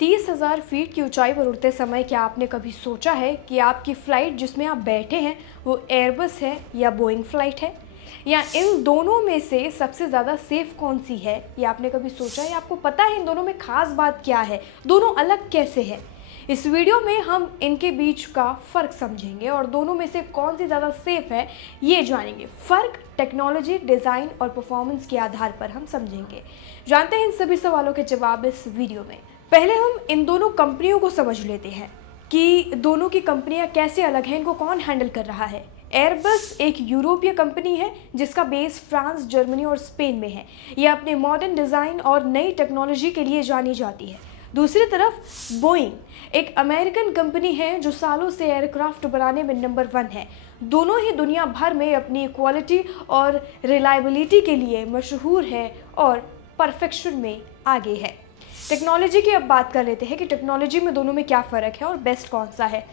30,000 feet की ऊंचाई पर उड़ते समय क्या आपने कभी सोचा है कि आपकी फ़्लाइट जिसमें आप बैठे हैं वो एयरबस है या बोइंग फ़्लाइट है? या इन दोनों में से सबसे ज़्यादा सेफ़ कौन सी है? ये आपने कभी सोचा है? आपको पता है इन दोनों में ख़ास बात क्या है? दोनों अलग कैसे हैं? इस वीडियो में हम इनके बीच का फ़र्क समझेंगे और दोनों में से कौन सी ज़्यादा सेफ़ है ये जानेंगे। फ़र्क टेक्नोलॉजी, डिज़ाइन और परफॉर्मेंस के आधार पर हम समझेंगे। जानते हैं इन सभी सवालों के जवाब इस वीडियो में। पहले हम इन दोनों कंपनियों को समझ लेते हैं कि दोनों की कंपनियां कैसे अलग हैं, इनको कौन हैंडल कर रहा है। एयरबस एक यूरोपीय कंपनी है जिसका बेस फ्रांस, जर्मनी और स्पेन में है। यह अपने मॉडर्न डिज़ाइन और नई टेक्नोलॉजी के लिए जानी जाती है। दूसरी तरफ बोइंग एक अमेरिकन कंपनी है जो सालों से एयरक्राफ्ट बनाने में नंबर 1 है। दोनों ही दुनिया भर में अपनी क्वालिटी और रिलायबिलिटी के लिए मशहूर है और परफेक्शन में आगे है। टेक्नोलॉजी की अब बात कर लेते हैं कि टेक्नोलॉजी में दोनों में क्या फ़र्क है और बेस्ट कौन सा है।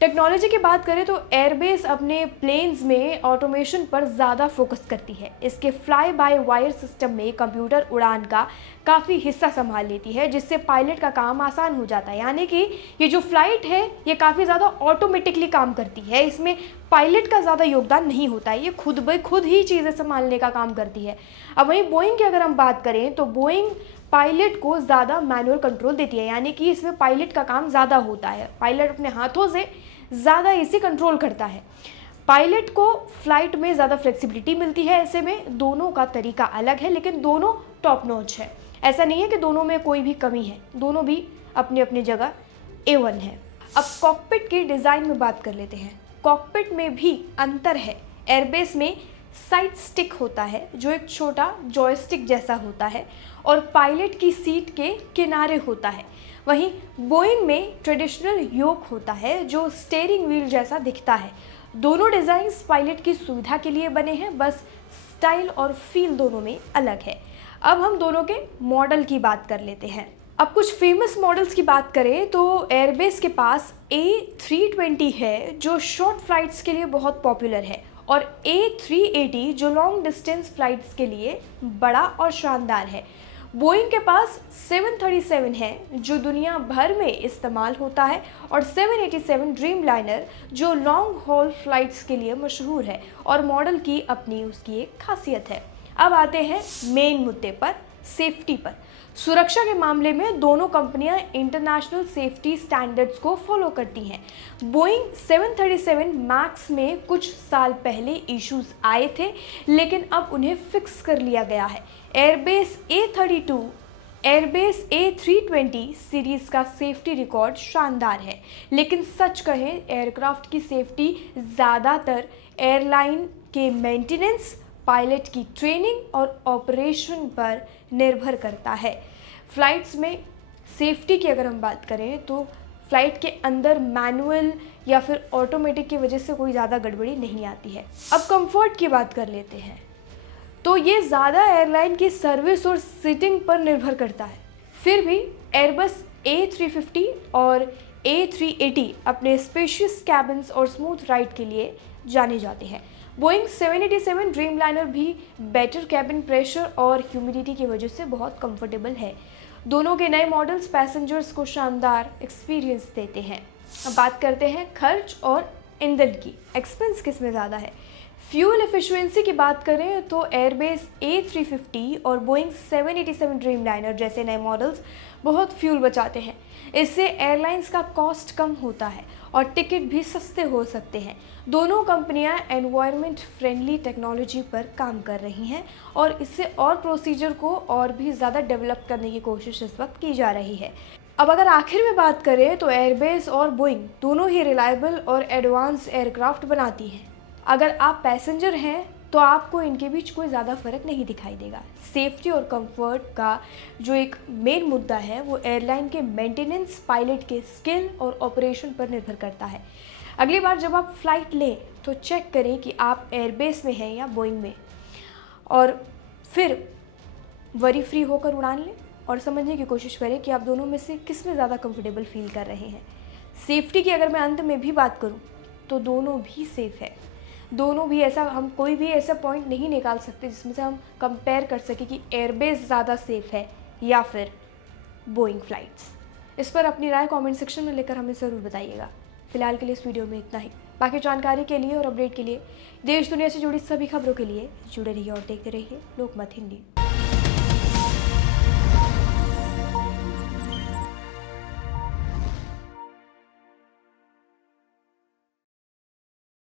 टेक्नोलॉजी की बात करें तो एयरबेस अपने प्लेन्स में ऑटोमेशन पर ज़्यादा फोकस करती है। इसके फ्लाई बाय वायर सिस्टम में कंप्यूटर उड़ान का काफ़ी हिस्सा संभाल लेती है, जिससे पायलट का काम आसान हो जाता है। यानी कि ये जो फ्लाइट है ये काफ़ी ज़्यादा ऑटोमेटिकली काम करती है। इसमें पायलट का ज़्यादा योगदान नहीं होता है, ये खुद ब खुद ही चीज़ें संभालने का काम करती है। अब वहीं बोइंग की अगर हम बात करें तो बोइंग पायलट को ज़्यादा मैनुअल कंट्रोल देती है, यानी कि इसमें पायलट का काम ज़्यादा होता है। पायलट अपने हाथों से ज़्यादा इसे कंट्रोल करता है। पायलट को फ्लाइट में ज़्यादा फ्लेक्सिबिलिटी मिलती है। ऐसे में दोनों का तरीका अलग है, लेकिन दोनों टॉप नॉच है। ऐसा नहीं है कि दोनों में कोई भी कमी है, दोनों भी अपनी अपनी जगह A1 है। अब कॉकपिट की डिज़ाइन में बात कर लेते हैं। कॉकपिट में भी अंतर है। एयरबेस में साइड स्टिक होता है जो एक छोटा जॉयस्टिक जैसा होता है और पायलट की सीट के किनारे होता है। वहीं बोइंग में ट्रेडिशनल योक होता है जो स्टीयरिंग व्हील जैसा दिखता है। दोनों डिज़ाइंस पायलट की सुविधा के लिए बने हैं, बस स्टाइल और फील दोनों में अलग है। अब हम दोनों के मॉडल की बात कर लेते हैं। अब कुछ फेमस मॉडल्स की बात करें तो एयरबेस के पास A320 है जो शॉर्ट फ्लाइट्स के लिए बहुत पॉपुलर है, और A380 जो लॉन्ग डिस्टेंस फ्लाइट्स के लिए बड़ा और शानदार है। बोइंग के पास 737 है जो दुनिया भर में इस्तेमाल होता है, और 787 ड्रीमलाइनर जो लॉन्ग हॉल फ्लाइट्स के लिए मशहूर है और मॉडल की अपनी उसकी एक खासियत है। अब आते हैं मेन मुद्दे पर, सेफ्टी पर। सुरक्षा के मामले में दोनों कंपनियां इंटरनेशनल सेफ्टी स्टैंडर्ड्स को फॉलो करती हैं। बोइंग 737 मैक्स में कुछ साल पहले इश्यूज आए थे, लेकिन अब उन्हें फिक्स कर लिया गया है। एयरबेस A320 सीरीज़ का सेफ्टी रिकॉर्ड शानदार है, लेकिन सच कहें एयरक्राफ्ट की सेफ्टी ज़्यादातर एयरलाइन के मेंटेनेंस, पायलट की ट्रेनिंग और ऑपरेशन पर निर्भर करता है। फ़्लाइट्स में सेफ्टी की अगर हम बात करें तो फ़्लाइट के अंदर मैनुअल या फिर ऑटोमेटिक की वजह से कोई ज़्यादा गड़बड़ी नहीं आती है। अब कंफर्ट की बात कर लेते हैं तो ये ज़्यादा एयरलाइन की सर्विस और सीटिंग पर निर्भर करता है। फिर भी एयरबस A350 और A380 अपने स्पेशियस कैबिन्स और स्मूथ राइड के लिए जाने जाते हैं। बोइंग 787 ड्रीमलाइनर भी बेटर कैबिन प्रेशर और ह्यूमिडिटी की वजह से बहुत कंफर्टेबल है। दोनों के नए मॉडल्स पैसेंजर्स को शानदार एक्सपीरियंस देते हैं। अब बात करते हैं खर्च और ईंधन की। एक्सपेंस किस में ज़्यादा है? फ्यूल एफिशिएंसी की बात करें तो एयरबेस A350 और बोइंग 787 ड्रीमलाइनर जैसे नए मॉडल्स बहुत फ्यूल बचाते हैं। इससे एयरलाइंस का कॉस्ट कम होता है और टिकट भी सस्ते हो सकते हैं। दोनों कंपनियां एनवायरनमेंट फ्रेंडली टेक्नोलॉजी पर काम कर रही हैं और इससे और प्रोसीजर को और भी ज़्यादा डेवलप करने की कोशिश इस वक्त की जा रही है। अब अगर आखिर में बात करें तो एयरबेस और बोइंग दोनों ही रिलायबल और एडवांस एयरक्राफ्ट बनाती हैं। अगर आप पैसेंजर हैं तो आपको इनके बीच कोई ज़्यादा फ़र्क नहीं दिखाई देगा। सेफ्टी और कंफर्ट का जो एक मेन मुद्दा है वो एयरलाइन के मेंटेनेंस, पायलट के स्किल और ऑपरेशन पर निर्भर करता है। अगली बार जब आप फ़्लाइट लें तो चेक करें कि आप एयरबेस में हैं या बोइंग में, और फिर वरी फ्री होकर उड़ान लें और समझने की कोशिश करें कि आप दोनों में से किस में ज़्यादा कंफर्टेबल फील कर रहे हैं। सेफ्टी की अगर मैं अंत में भी बात करूं तो दोनों भी सेफ़ है। दोनों भी ऐसा, हम कोई भी ऐसा पॉइंट नहीं निकाल सकते जिसमें से हम कंपेयर कर सकें कि एयरबेस ज़्यादा सेफ़ है या फिर बोइंग फ़्लाइट्स। इस पर अपनी राय कमेंट सेक्शन में लेकर हमें ज़रूर बताइएगा। फिलहाल के लिए इस वीडियो में इतना ही। बाकी जानकारी के लिए और अपडेट के लिए, देश दुनिया से जुड़ी सभी खबरों के लिए जुड़े रहिए और देखते रहिए लोकमत हिंदी।